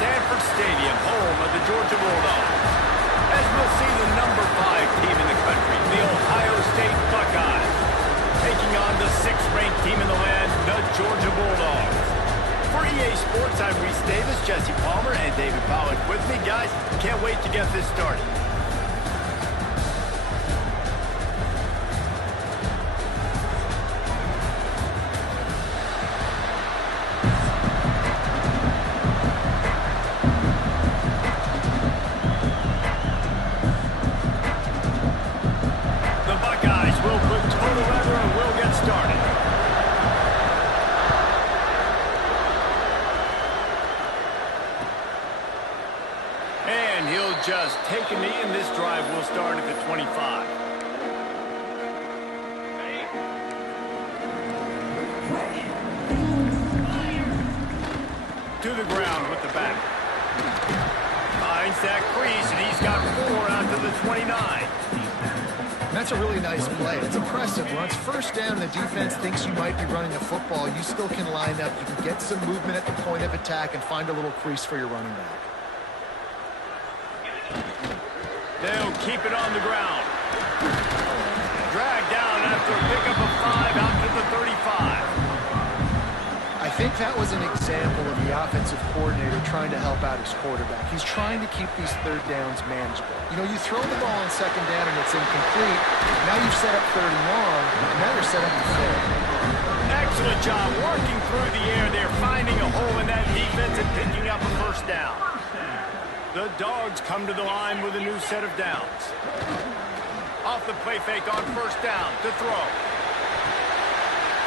Sanford Stadium, home of the Georgia Bulldogs. As we'll see the number 5 team in the country, the Ohio State Buckeyes, taking on the 6th-ranked team in the land, the Georgia Bulldogs. For EA Sports, I'm Reese Davis, Jesse Palmer, and David Pollack with me. Guys, can't wait to get this started. Just take a knee, and this drive will start at the 25. To the ground with the back. Finds that crease, and he's got 4 out to the 29. That's a really nice play. It's impressive. When it's first down and the defense thinks you might be running the football, you still can line up. You can get some movement at the point of attack and find a little crease for your running back. They'll keep it on the ground. Dragged down after a pickup of 5 out to the 35. I think that was an example of the offensive coordinator trying to help out his quarterback. He's trying to keep these third downs manageable. You know, you throw the ball on second down and it's incomplete. Now you've set up third and long, and now you're set up to third. Excellent job working through the air there, finding a hole in that defense and picking up a first down. The Dogs come to the line with a new set of downs. Off the play fake on first down to throw.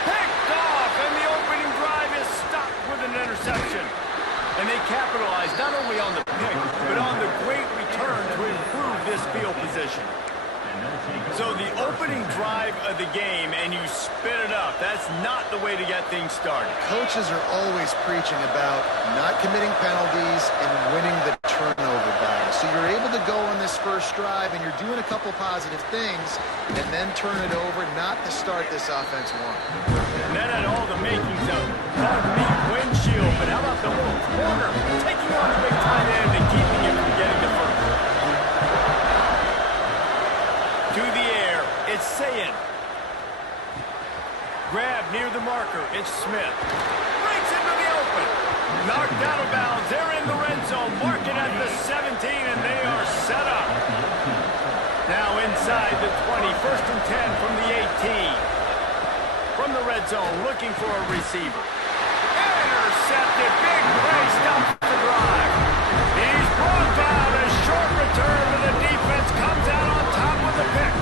Picked off, and the opening drive is stopped with an interception. And they capitalize not only on the pick, but on the great return to improve this field position. So the opening drive of the game, and you spit it up. That's not the way to get things started. Coaches are always preaching about not committing penalties and winning the turnover battle. So you're able to go on this first drive, and you're doing a couple positive things, and then turn it over, not to start this offense one. And that had all the makings of neat windshield, but how about the little corner taking on the big tight end and keeping him from getting the first? To the air, it's Sayin. Grab near the marker, it's Smith. Breaks into the open. Knocked out of bounds, they're in the red zone. Marking at the 17, and they are set up. Now inside the 20, 1st and 10 from the 18. From the red zone, looking for a receiver. Intercepted, big play, stops the drive. He's brought down, a short return, and the defense comes out on top with the pick.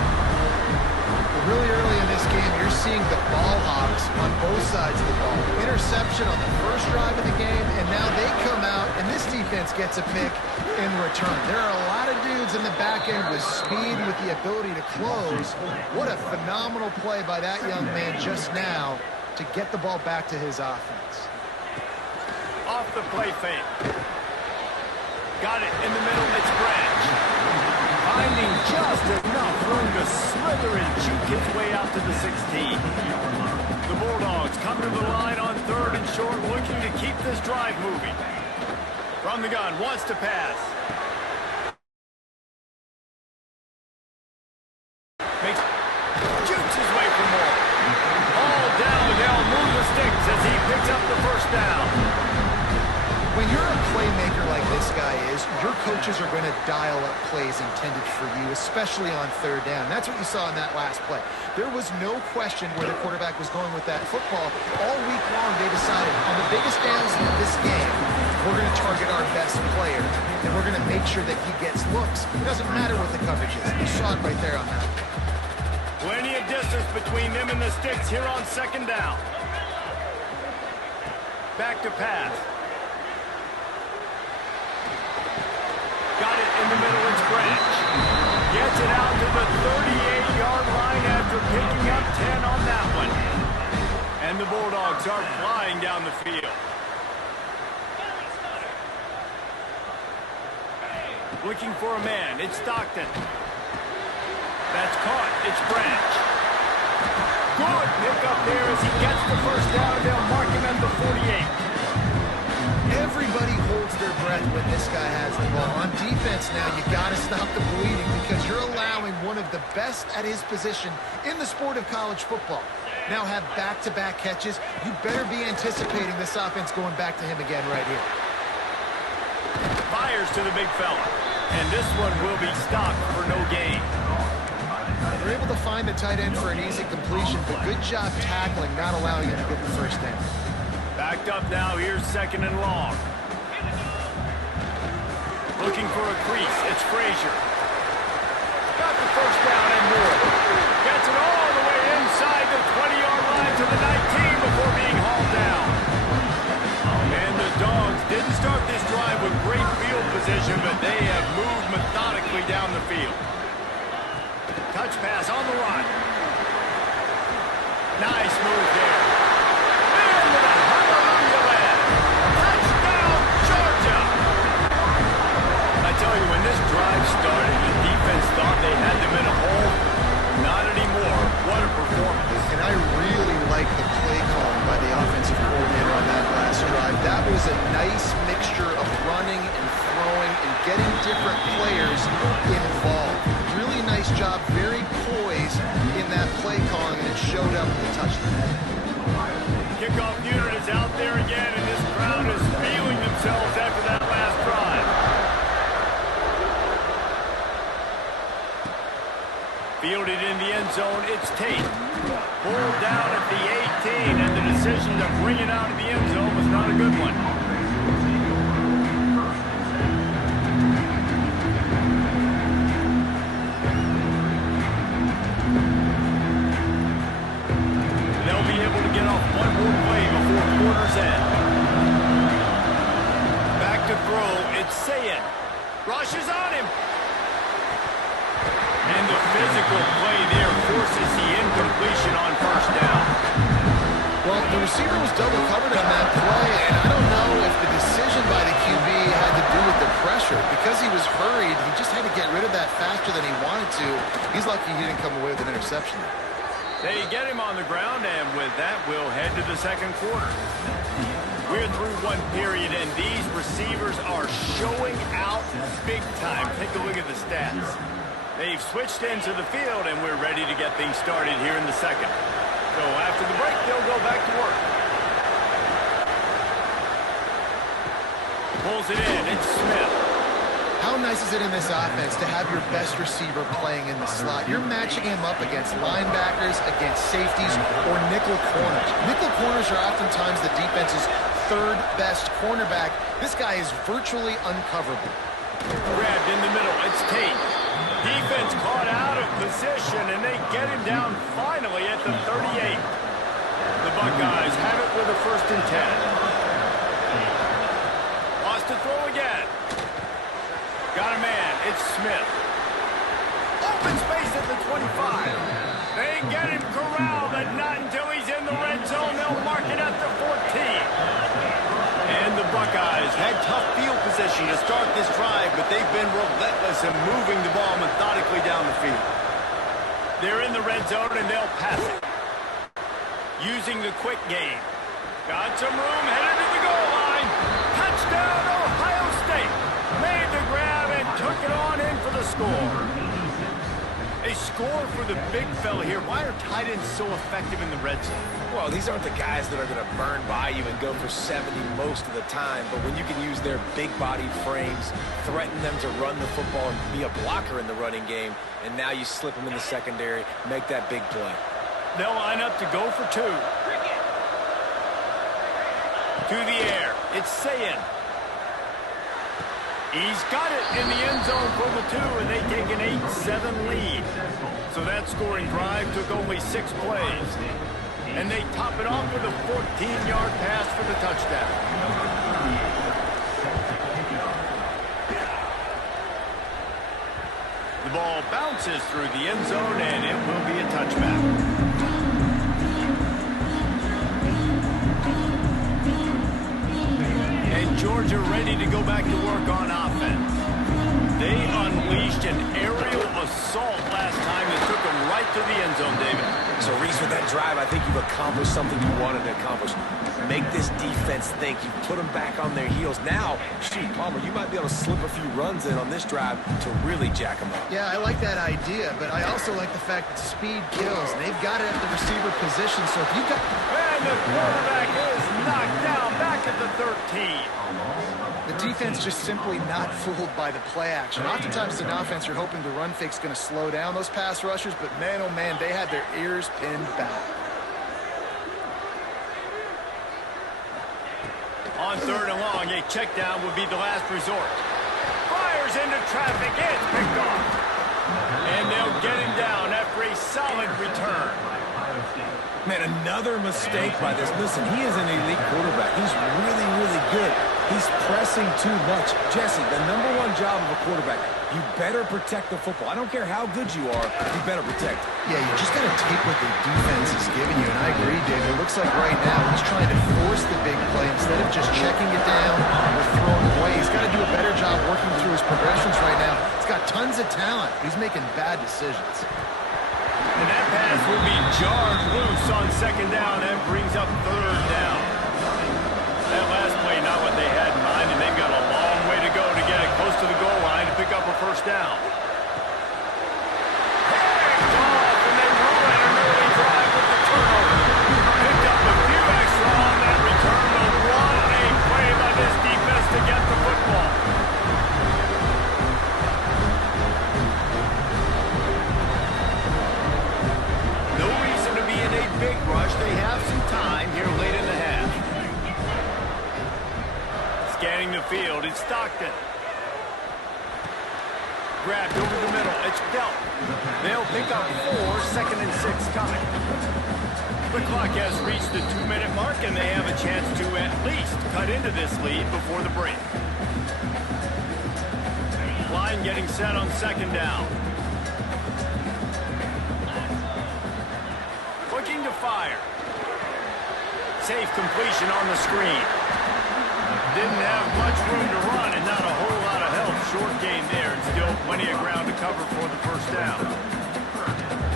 Really early in this game, you're seeing the ball hawks on both sides of the ball. Interception on the first drive of the game, and now they come out, and this defense gets a pick in return. There are a lot of dudes in the back end with speed, with the ability to close. What a phenomenal play by that young man just now to get the ball back to his offense. Off the play fake. Got it in the middle, it's Branch. Finding just enough room to slither and juke his way out to the 16. The Bulldogs come to the line on 3rd and short, looking to keep this drive moving. From the gun, wants to pass. Jukes his way for more. All down, they'll move the sticks as he picks up the first down. When you're a playmaker like this guy is, your coaches are going to dial up plays intended for you, especially on 3rd down. That's what you saw in that last play. There was no question where the quarterback was going with that football. All week long, they decided on the biggest downs of this game, we're going to target our best player, and we're going to make sure that he gets looks. It doesn't matter what the coverage is. You saw it right there on that. Plenty of distance between them and the sticks here on second down. Back to pass. Got it in the middle, it's Branch. Gets it out to the 38-yard line after picking up 10 on that one. And the Bulldogs are flying down the field. Looking for a man, it's Stockton. That's caught, it's Branch. Good pick up there as he gets the first down, and they'll mark him at the 48. Everybody holds their breath when this guy has the ball. On defense now, you got to stop the bleeding because you're allowing one of the best at his position in the sport of college football. Now have back-to-back catches. You better be anticipating this offense going back to him again right here. Fires to the big fella. And this one will be stopped for no gain. They're able to find the tight end for an easy completion, but good job tackling, not allowing him to get the first down. Backed up now, here's second and long. Looking for a crease, it's Frazier. Got the first down and more. Gets it all the way inside the 20-yard line to the 19 before being hauled down. And the Dogs didn't start this drive with great field position, but they have moved methodically down the field. Touch pass on the run. Nice move there. And with a hallelujah land. Touchdown, Georgia! I tell you, when this drive started, the defense thought they had them in a hole. Not anymore. What a performance. And I really like the play calling by the offensive coordinator on that last drive. That was a nice mixture of running and throwing and getting different players involved. Really nice job, very poised in that play calling, and it showed up in the touchdown. Kickoff unit is out there again, and this crowd is feeling themselves after that last drive. Fielded in the end zone, it's Tate. Pulled down at the 18, and the decision to bring it out of the end zone was not a good one. They'll be able to get off one more play before quarter's end. Back to throw, it's Sayin. Rushes on him. And the physical play there forces the incompletion on first down. Well, the receiver was double covered on that play, and I don't know if the decision by the QB had to do with the pressure. Because he was hurried, he just had to get rid of that faster than he wanted to. He's lucky he didn't come away with an interception. They get him on the ground, and with that, we'll head to the second quarter. We're through one period, and these receivers are showing out big time. Take a look at the stats. They've switched into the field, and we're ready to get things started here in the second. So after the break, they'll go back to work. Pulls it in, it's Smith. How nice is it in this offense to have your best receiver playing in the slot? You're matching him up against linebackers, against safeties, or nickel corners. Nickel corners are oftentimes the defense's third best cornerback. This guy is virtually uncoverable. Grabbed in the middle, it's Tate. Defense caught out of position, and they get him down finally at the 38. The Buckeyes have it with a 1st and 10. Lost to throw again. Got a man, it's Smith. Open space at the 25. They get him corralled, but not until he's in the red zone. They'll mark it at the 14. And the Buckeyes had tough field position to start this drive, but they've been relentless in moving the ball methodically down the field. They're in the red zone, and they'll pass it. Using the quick game. Got some room, headed to the goal line. Touchdown, Ohio State. Made the grab and took it on in for the score. A score for the big fella here. Why are tight ends so effective in the red zone? Well, these aren't the guys that are going to burn by you and go for 70 most of the time, but when you can use their big-bodied frames, threaten them to run the football and be a blocker in the running game, and now you slip them in the secondary, make that big play. They'll line up to go for 2. To the air, it's Sayin. He's got it in the end zone for the 2, and they take an 8-7 lead. So that scoring drive took only 6 plays. And they top it off with a 14-yard pass for the touchdown. The ball bounces through the end zone, and it will be a touchback. And Georgia ready to go back to work on offense. They unleashed an aerial assault last time that took them right to the end zone, David. So, Reese, with that drive, I think you've accomplished something you wanted to accomplish. Make this defense think. You put them back on their heels. Now, shoot, Palmer, you might be able to slip a few runs in on this drive to really jack them up. Yeah, I like that idea, but I also like the fact that speed kills. They've got it at the receiver position, so if you got... And the quarterback is knocked down back at the 13. The defense just simply not fooled by the play action. Oftentimes, an offense, you're hoping the run fake's going to slow down those pass rushers, but man, oh man, they had their ears pinned back. On 3rd and long, a check down would be the last resort. Fires into traffic, it's picked off. And they'll get him down after a solid return. Man, another mistake by this. Listen, he is an elite quarterback. He's really, really good. He's pressing too much. Jesse, the #1 job of a quarterback, you better protect the football. I don't care how good you are, you better protect it. Yeah, you just got to take what the defense is giving you, and I agree, Dave. It looks like right now he's trying to force the big play instead of just checking it down or throwing away. He's got to do a better job working through his progressions right now. He's got tons of talent. He's making bad decisions. And that pass will be jarred loose on 2nd down. That brings up 3rd down. That last play, not what they had in mind, and they've got a long way to go to get it close to the goal line to pick up a 1st down. Picked off, and they ruin an early drive with the turnover. Picked up a few extra on that return, but what a play by this defense to get the football. No reason to be in a big rush. They have some time here late in the half. Scanning the field, it's Stockton. Grabbed over the middle, it's dealt. They'll pick up 4, 2nd and 6 coming. The clock has reached the 2-minute mark, and they have a chance to at least cut into this lead before the break. Line getting set on 2nd down. Looking to fire. Safe completion on the screen. Didn't have much room to run and not a whole lot of help. Short gain there and still plenty of ground to cover for the 1st down.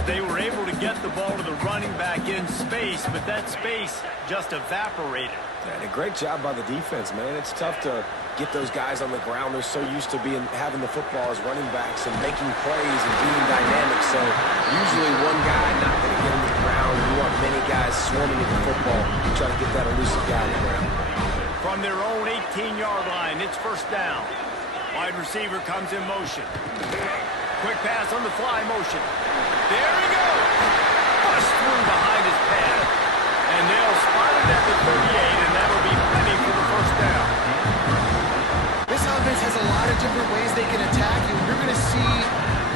They were able to get the ball to the running back in space, but that space just evaporated. And a great job by the defense, man. It's tough to get those guys on the ground. They're so used to having the football as running backs and making plays and being dynamic. So usually one guy not going to get him to the ground. You want many guys swarming at the football, trying to get that elusive guy on the ground. From their own 18-yard line, it's 1st down. Wide receiver comes in motion. Quick pass on the fly motion. There he goes. Bust through behind his pad. And they'll spot it at the 38, and that'll be plenty for the 1st down. This offense has a lot of different ways they can attack you. You're going to see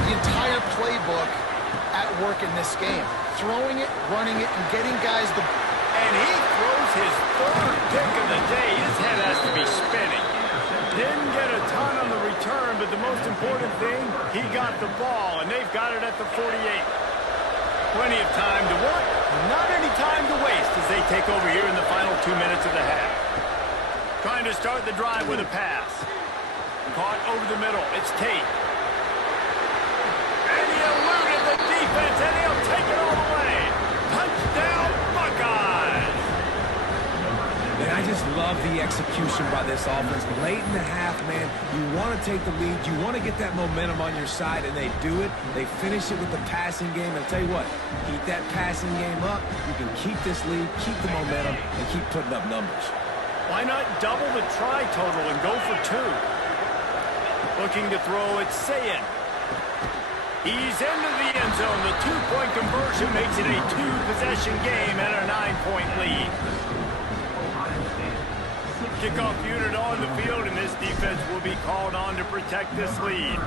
the entire playbook at work in this game. Throwing it, running it, and getting guys the... And he throws his 3rd pick of the day. His head has to be spinning. Didn't get a ton on the return, but the most important thing, he got the ball, and they've got it at the 48. Plenty of time to work, not any time to waste as they take over here in the final 2 minutes of the half. Trying to start the drive with a pass. Caught over the middle, it's Tate. And he eluded the defense, and he'll take it all the way. Touchdown, Buckeyes! And I just love the execution by this offense. Late in the half, man, you want to take the lead. You want to get that momentum on your side, and they do it. They finish it with the passing game. And I'll tell you what, keep that passing game up. You can keep this lead, keep the momentum, and keep putting up numbers. Why not double the try total and go for 2? Looking to throw, it's Sayin. He's into the end zone. The 2-point conversion makes it a 2-possession game and a 9-point lead. Kickoff unit on the field, and this defense will be called on to protect this lead.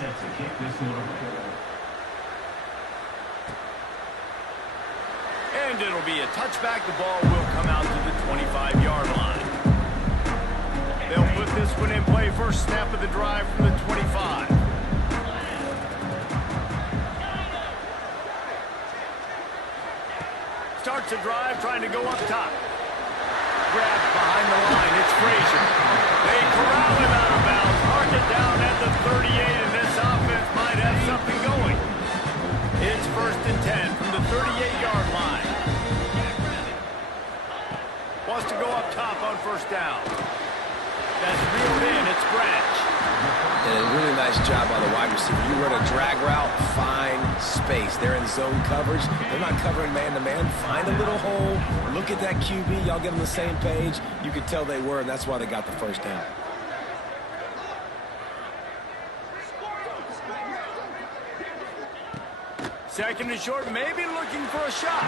Set to kick this one. And it'll be a touchback. The ball will come out to the 25-yard line. They'll put this one in play. First snap of the drive from the 25. Starts a drive, trying to go up top. Grabbed behind the line. It's Frazier. They corral him out of bounds. Mark it down at the 38, and this offense might have something going. It's 1st and 10 from the 38-yard line. Wants to go up top on 1st down. That's reeled in. It's Branch. And a really nice job by the wide receiver. You run a drag route, find space. They're in zone coverage. They're not covering man-to-man. Find a little hole. Look at that QB. Y'all get on the same page. You could tell they were, and that's why they got the 1st down. Second and short, maybe looking for a shot.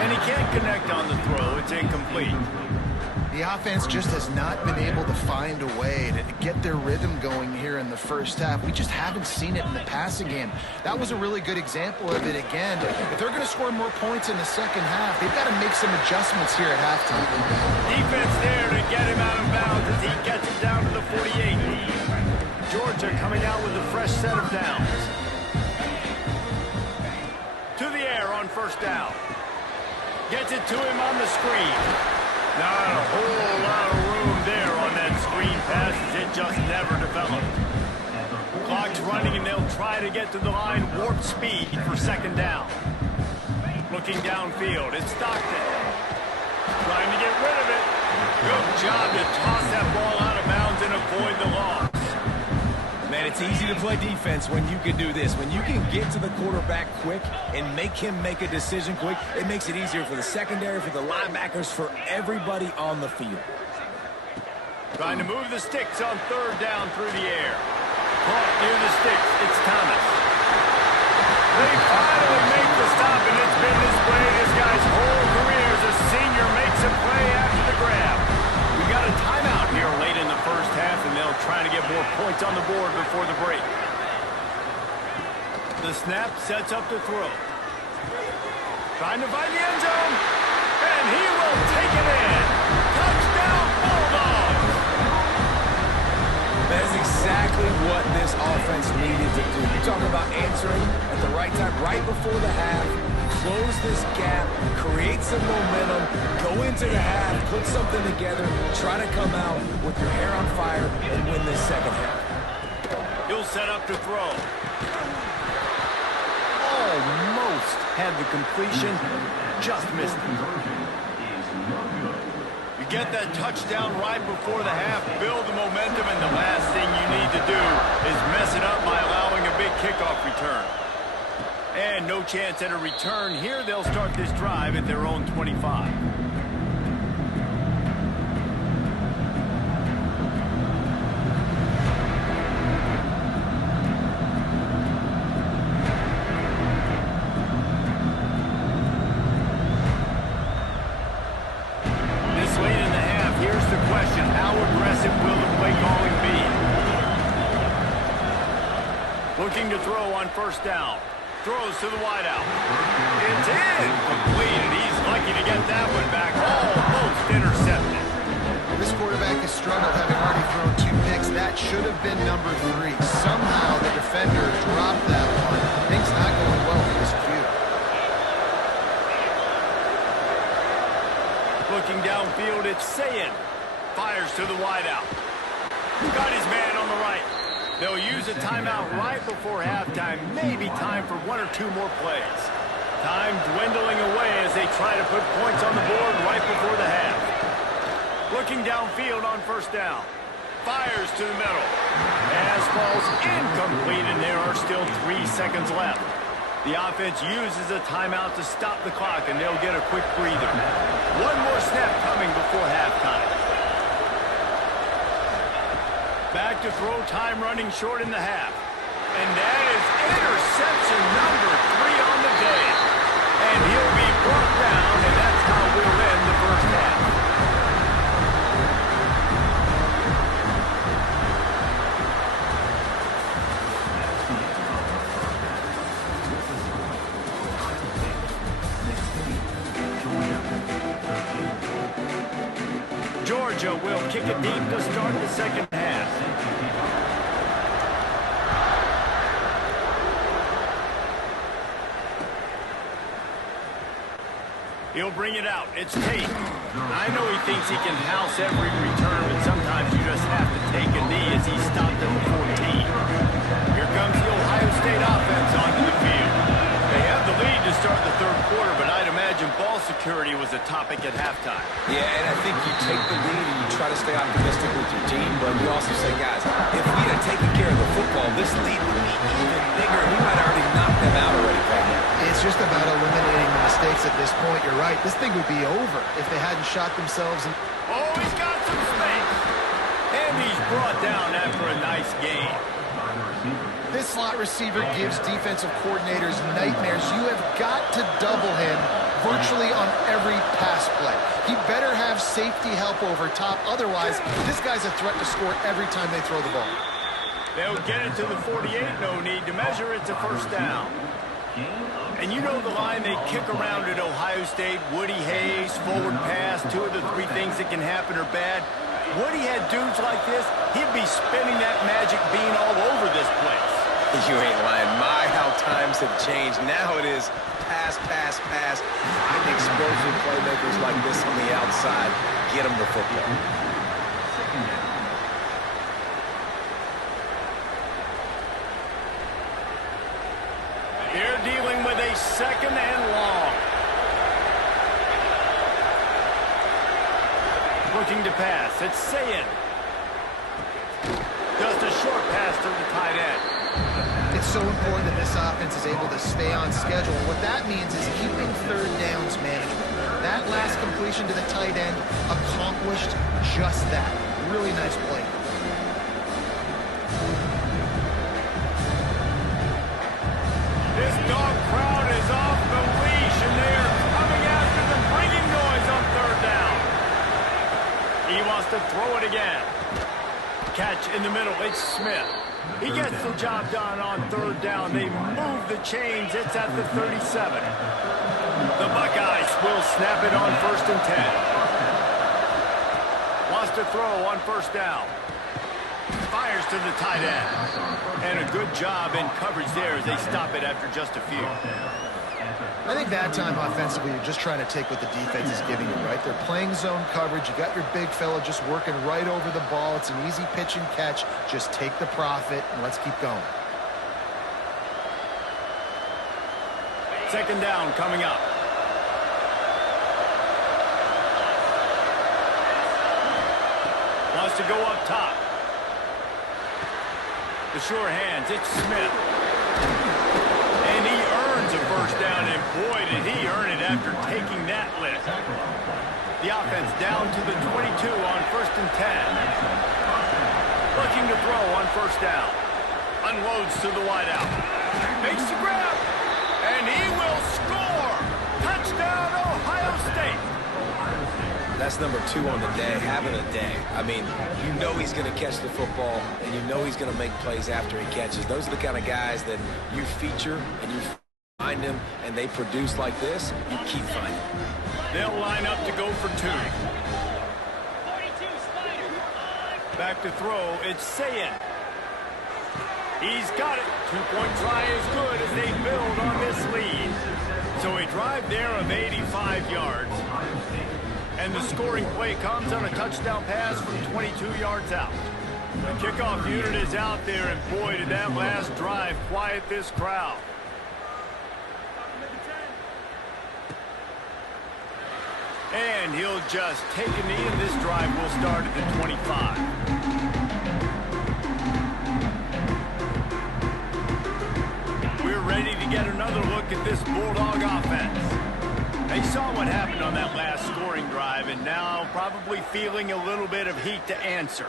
And he can't connect on the throw. It's incomplete. The offense just has not been able to find a way to get their rhythm going here in the first half. We just haven't seen it in the passing game. That was a really good example of it again. If they're going to score more points in the second half, they've got to make some adjustments here at halftime. Defense there to get him out of bounds as he gets it down to the 48. Georgia coming out with a fresh set of downs. To the air on 1st down. Gets it to him on the screen. Not a whole lot of room there on that screen pass as it just never developed. Clock's running and they'll try to get to the line warp speed for 2nd down. Looking downfield, it's Stockton. Trying to get rid of it. Good job to toss that ball out of bounds and avoid the loss. Man, it's easy to play defense when you can do this. When you can get to the quarterback quick and make him make a decision quick, it makes it easier for the secondary, for the linebackers, for everybody on the field. Trying to move the sticks on 3rd down through the air. Caught near the sticks. It's Thomas. They finally make the stop, and it's been this way this guy's whole career as a senior makes a play after the grab. We got a timeout here late in the first half, and they'll try to get more points on the board before the break. The snap sets up the throw. Trying to find the end zone, and he will take it in. Touchdown, Bulldogs! That is exactly what this offense needed to do. You talk about answering at the right time, right before the half, close this gap, create some momentum, go into the half, put something together, try to come out with your hair on fire and win this second half. He'll set up to throw. Almost had the completion, just missed it. You get that touchdown right before the half, build the momentum, and the last thing you need to do is mess it up by allowing a big kickoff return. And no chance at a return here. They'll start this drive at their own 25. This late in the half, here's the question. How aggressive will the play calling be? Looking to throw on 1st down. Throws to the wideout. It's incomplete. He's lucky to get that one back. Almost intercepted. This quarterback has struggled, having already thrown 2 picks. That should have been number 3. Somehow the defender dropped that one. Things not going well for this Q. Looking downfield, it's Sayin. Fires to the wideout. Got his man on the right. They'll use a timeout right before halftime. Maybe time for 1 or 2 more plays. Time dwindling away as they try to put points on the board right before the half. Looking downfield on 1st down. Fires to the middle. Pass falls incomplete, and there are still 3 seconds left. The offense uses a timeout to stop the clock, and they'll get a quick breather. 1 more snap coming before halftime. Back to throw, time running short in the half. And that is interception number 3 on the day. And he'll be brought down, and that's how we'll end the first half. Georgia will kick it deep to start the second half. He'll bring it out. It's Tate. I know he thinks he can house every return, but sometimes you just have to take a knee as he stopped at the 14. Here comes the Ohio State offense onto the field. They have the lead to start the third quarter, but I'd imagine ball security was a topic at halftime. Yeah, and I think you take the lead and you try to stay optimistic with your team, but you also say, guys, if we had taken care of the football, this lead would be even bigger. We might have already knocked them out already, Paul. It's just about eliminating the mistakes at this point. You're right. This thing would be over if they hadn't shot themselves in. Oh, he's got some space. And he's brought down after a nice gain. This slot receiver gives defensive coordinators nightmares. You have got to double him virtually on every pass play. He better have safety help over top. Otherwise, this guy's a threat to score every time they throw the ball. They'll get it to the 48. No need to measure. It's a first down. And you know the line they kick around at Ohio State, Woody Hayes, forward pass, 2 of the 3 things that can happen are bad. Woody had dudes like this, he'd be spinning that magic bean all over this place. You ain't lying. My, how times have changed. Now it is pass, pass, pass. Find explosive playmakers like this on the outside. Get them the football. They're dealing with a second and long. Looking to pass. It's Sayin. Just a short pass to the tight end. It's so important that this offense is able to stay on schedule. What that means is keeping third downs manageable. That last completion to the tight end accomplished just that. Really nice play. This dog crowd is off the leash, and they are coming after them, bringing noise on third down. He wants to throw it again. Catch in the middle. It's Smith. He gets the job done on third down. They move the chains. It's at the 37. The Buckeyes will snap it on 1st and 10. Wants to throw on first down. Fires to the tight end. And a good job in coverage there as they stop it after just a few. I think that time offensively, you're just trying to take what the defense is giving you, right? They're playing zone coverage. You got your big fella just working right over the ball. It's an easy pitch and catch. Just take the profit and let's keep going. Second down coming up. Wants to go up top. The sure hands, it's Smith. And he earns a first down, and boy, did he earn it after taking that lift. The offense down to the 22 on 1st and 10. Looking to throw on first down. Unloads to the wideout. Makes the grab, and he will score. Touchdown, Ohio State. That's number 2 on the day, having a day. I mean, you know he's going to catch the football, and you know he's going to make plays after he catches. Those are the kind of guys that you feature, and you find them, and they produce like this, you keep finding. They'll line up to go for 2. Back to throw, it's Sayin. He's got it. 2-point try is good as they build on this lead. So a drive there of 85 yards. And the scoring play comes on a touchdown pass from 22 yards out. The kickoff unit is out there, and boy, did that last drive quiet this crowd. And he'll just take a knee, and this drive will start at the 25. We're ready to get another look at this Bulldog offense. They saw what happened on that last scoring drive, and now probably feeling a little bit of heat to answer.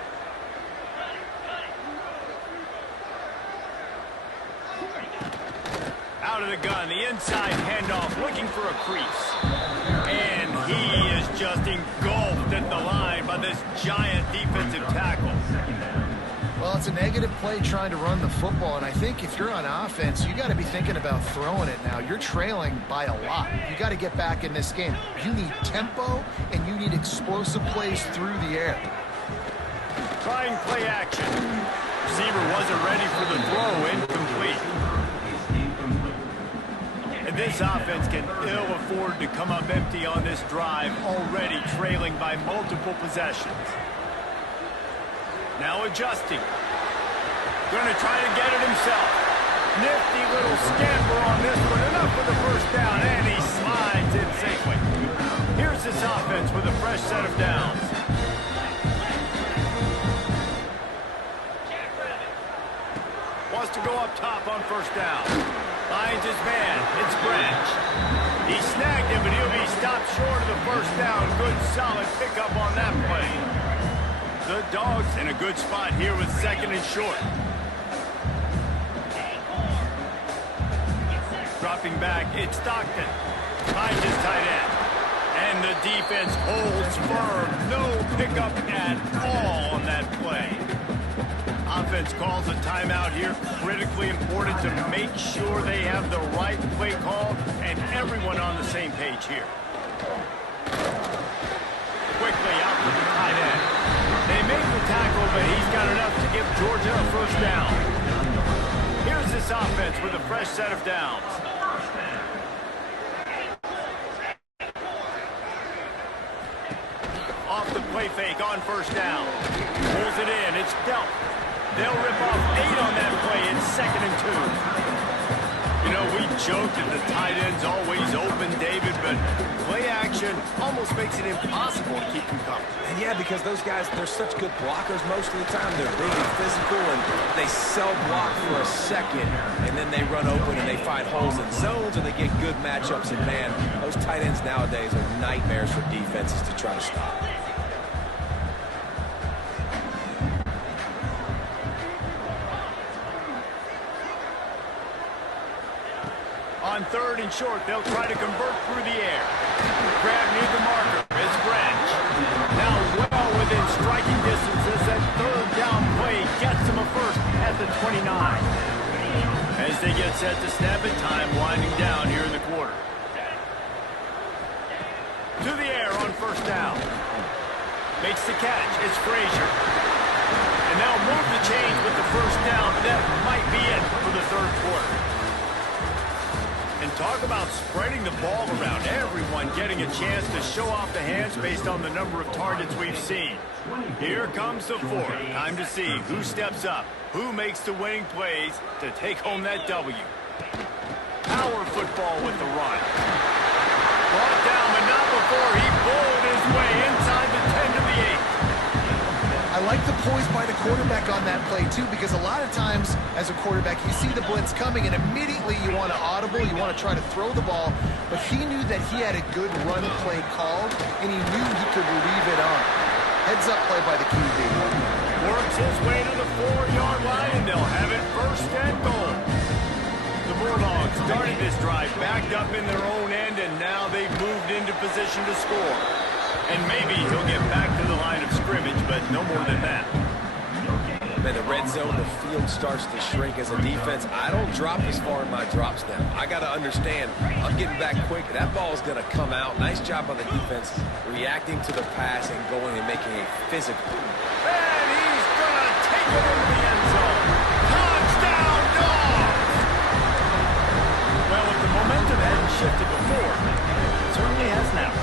Out of the gun, the inside handoff, looking for a crease. And he is just engulfed at the line by this giant defensive tackle. Well, it's it's a negative play trying to run the football, and I think if you're on offense, you got to be thinking about throwing it now. You're trailing by a lot. You got to get back in this game. You need tempo, and you need explosive plays through the air. Trying play action. Receiver wasn't ready for the throw, incomplete. And this offense can ill afford to come up empty on this drive, already trailing by multiple possessions. Now adjusting. Going to try to get it himself. Nifty little scamper on this one. Enough for the first down, and he slides in safely. Here's this offense with a fresh set of downs. Wants to go up top on first down. Finds his man. It's Branch. He snagged him, but he'll be stopped short of the first down. Good, solid pickup on that play. The Dogs in a good spot here with second and short. Dropping back, it's Stockton. Finds his tight end. And the defense holds firm. No pickup at all on that play. Offense calls a timeout here. Critically important to make sure they have the right play call and everyone on the same page here. Quickly out to the tight end. They make the tackle, but he's got enough to give Georgia a first down. Here's this offense with a fresh set of downs. Off the play fake on first down. Pulls it in. It's dealt. They'll rip off 8 on that play. It's 2nd and 2. You know, we joked that the tight end's always open, David, but play action almost makes it impossible to keep them coming. And yeah, because those guys, they're such good blockers most of the time. They're big and physical, and they sell block for a second, and then they run open and they find holes in zones, and they get good matchups. And man, those tight ends nowadays are nightmares for defenses to try to stop. On 3rd and short, they'll try to convert through the air. Grab near the marker. It's Branch. Now well within striking distance as that 3rd down play gets them a first at the 29. As they get set to snap it, time winding down here in the quarter. To the air on first down. Makes the catch. It's Frazier. And they'll move the chains with the first down. That might be it for the 3rd quarter. And talk about spreading the ball around. Everyone getting a chance to show off the hands based on the number of targets we've seen. Here comes the 4th. Time to see who steps up, who makes the winning plays to take home that W. Power football with the run. Brought down, but not before he bowled his way inside the 10 to the 8. I like the poise by the quarterback on that play, too, because a lot of times as a quarterback, you see the blitz coming, and immediately you want to audible, you want to try to throw the ball, but he knew that he had a good run play called, and he knew he could leave it on. Heads up play by the QB. Works his way to the 4-yard line, and they'll have it 1st and goal. The Bulldogs started this drive backed up in their own end, and now they've moved into position to score. And maybe he'll get back to the line of scrimmage, but no more than that. In the red zone, the field starts to shrink as a defense. I don't drop as far in my drops now. I got to understand, I'm getting back quick. That ball is going to come out. Nice job on the defense reacting to the pass and going and making it physical. And he's going to take it into the end zone. Touchdown, Dogs! Well, if the momentum hadn't shifted before, it certainly has now.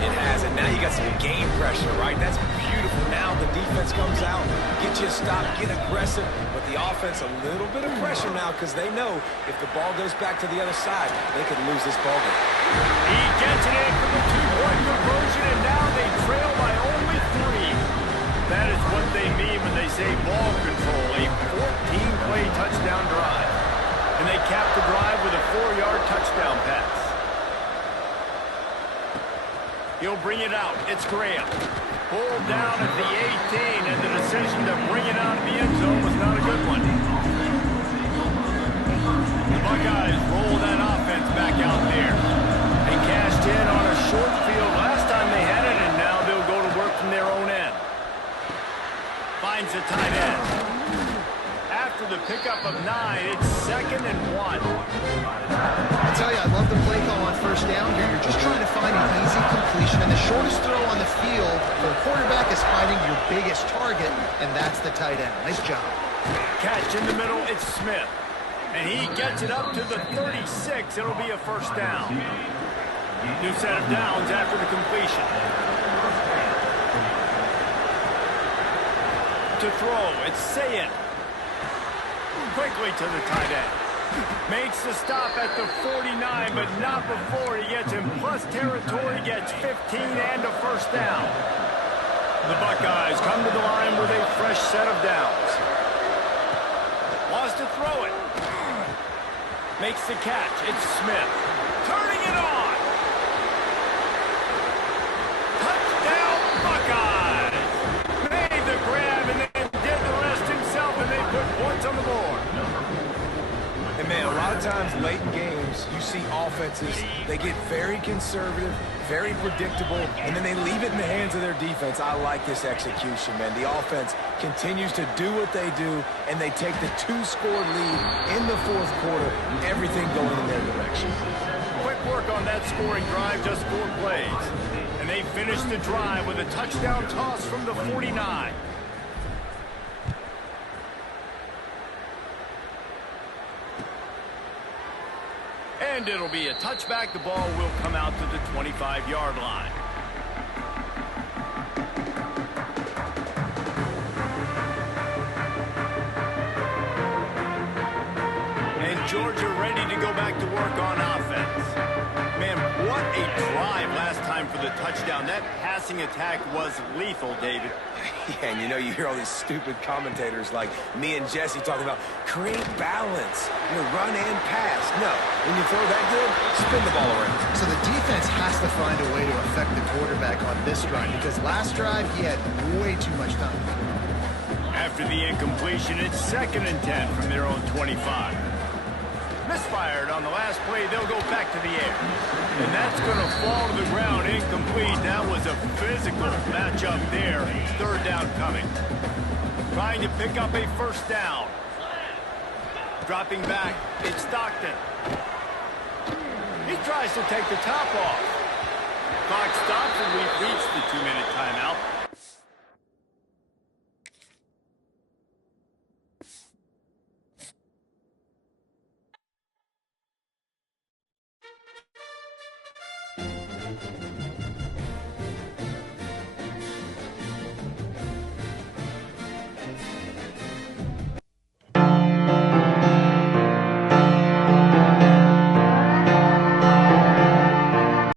It has, and now you got some game pressure, right? That's beautiful. Now the defense comes out, get you a stop, get aggressive, but the offense a little bit of pressure now because they know if the ball goes back to the other side, they could lose this ball game. He gets it in for the 2-point conversion, and now they trail by only 3. That is what they mean when they say ball control, a 14-play touchdown drive. And they cap the drive with a 4-yard touchdown pass. He'll bring it out. It's Graham. Pulled down at the 18, and the decision to bring it out of the end zone was not a good one. The Buckeyes roll that offense back out there. They cashed in on a short field last time they had it, and now they'll go to work from their own end. Finds the tight end. After the pickup of 9, it's 2nd and 1. I'll tell you, I love the play call on first down here. You're just trying to find an easy completion, and the shortest throw on the field for the quarterback is finding your biggest target, and that's the tight end. Nice job. Catch in the middle, it's Smith. And he gets it up to the 36. It'll be a first down. New set of downs after the completion. To throw, it's Sayin. Quickly to the tight end. Makes the stop at the 49, but not before he gets in plus territory, gets 15 and a first down. The Buckeyes come to the line with a fresh set of downs. Wants to throw it. Makes the catch. It's Smith. Turning it on. Touchdown, Buckeyes. Made the grab and then did the rest himself, and they put points on the board. And man, a lot of times late in games, you see offenses, they get very conservative, very predictable, and then they leave it in the hands of their defense. I like this execution, man. The offense continues to do what they do, and they take the 2-score lead in the fourth quarter, everything going in their direction. Quick work on that scoring drive, just 4 plays. And they finish the drive with a touchdown toss from the 49. And it'll be a touchback. The ball will come out to the 25-yard line. And Georgia ready to go back to work on offense. Man, what a drive last time for the touchdown. That passing attack was lethal, David. Yeah, and you know, you hear all these stupid commentators like me and Jesse talking about create balance, run and pass. No, when you throw that good, spin the ball around. So the defense has to find a way to affect the quarterback on this drive, because last drive he had way too much time. After the incompletion, it's 2nd and 10 from their own 25. Misfired on the last play. They'll go back to the air. And that's going to fall to the ground incomplete. That was a physical matchup there. 3rd down coming. Trying to pick up a first down. Dropping back, it's Stockton. He tries to take the top off. Clock stops and we've reached the 2-minute timeout.